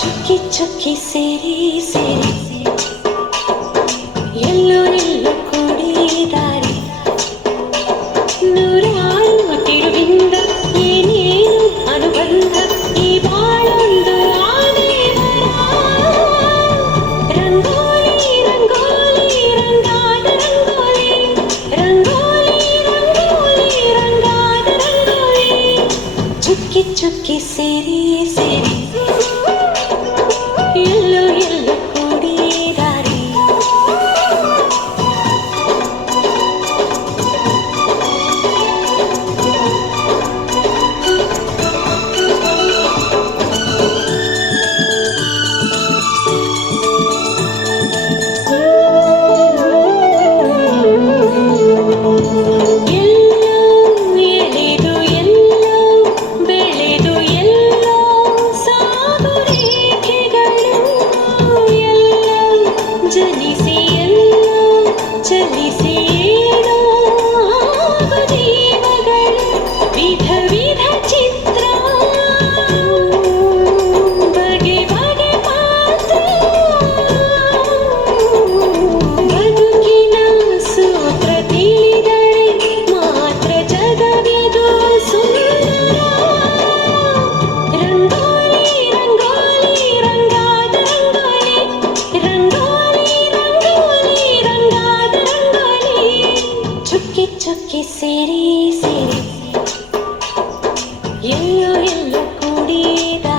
சுக்கி சுக்கி சிரி சிரி எல்லோரெல்லோ கூடிதாரி ನೂರಾರು ತಿರುವಿಂದ ಏನೇನು ಅನುಬಂಧ ಈ ಬಾಳೊಂದು ರಂಗೋಲಿ ರಂಗೋಲಿ ರಂಗಾದ ರಂಗೋಲಿ ರಂಗೋಲಿ ರಂಗೋಲಿ ರಂಗಾದ ರಂಗೋಲಿ ಚುಕ್ಕಿ ಚುಕ್ಕಿ ಸೇರಿ ಸೇರಿ ಸಿರಿ ಸಿರಿ ಎಲ್ಲೂ ಎಲ್ಲ ಕೂಡಿದ